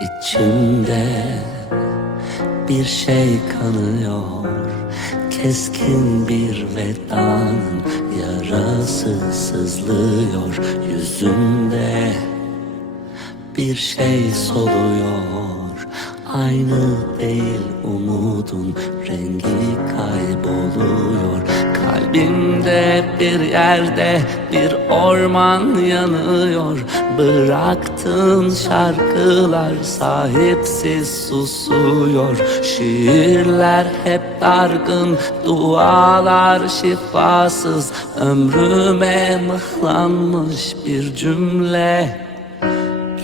İçimde bir şey kanıyor, keskin bir vedanın yarası sızlıyor. Yüzümde bir şey soluyor, aynı değil umudun rengi kayboluyor. Kalbimde bir yerde bir orman yanıyor. Bıraktığın şarkılar sahipsiz susuyor. Şiirler hep dargın, dualar şifasız. Ömrüme mıhlanmış bir cümle.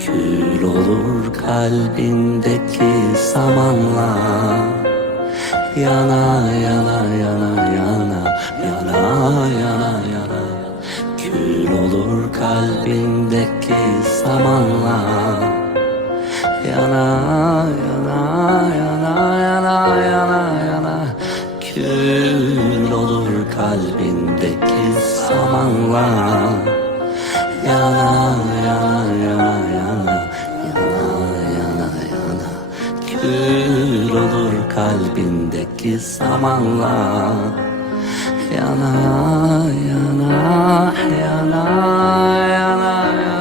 Kül olur kalbindeki samanla, yana yana yana yana yana yana yana. Kül olur kalbindeki samanla, yana yana yana yana yana yana. Kül olur kalbindeki samanla, yana yana yana yana yana yana. Kül olur kalbindeki samanla, yana yana yana yana yana.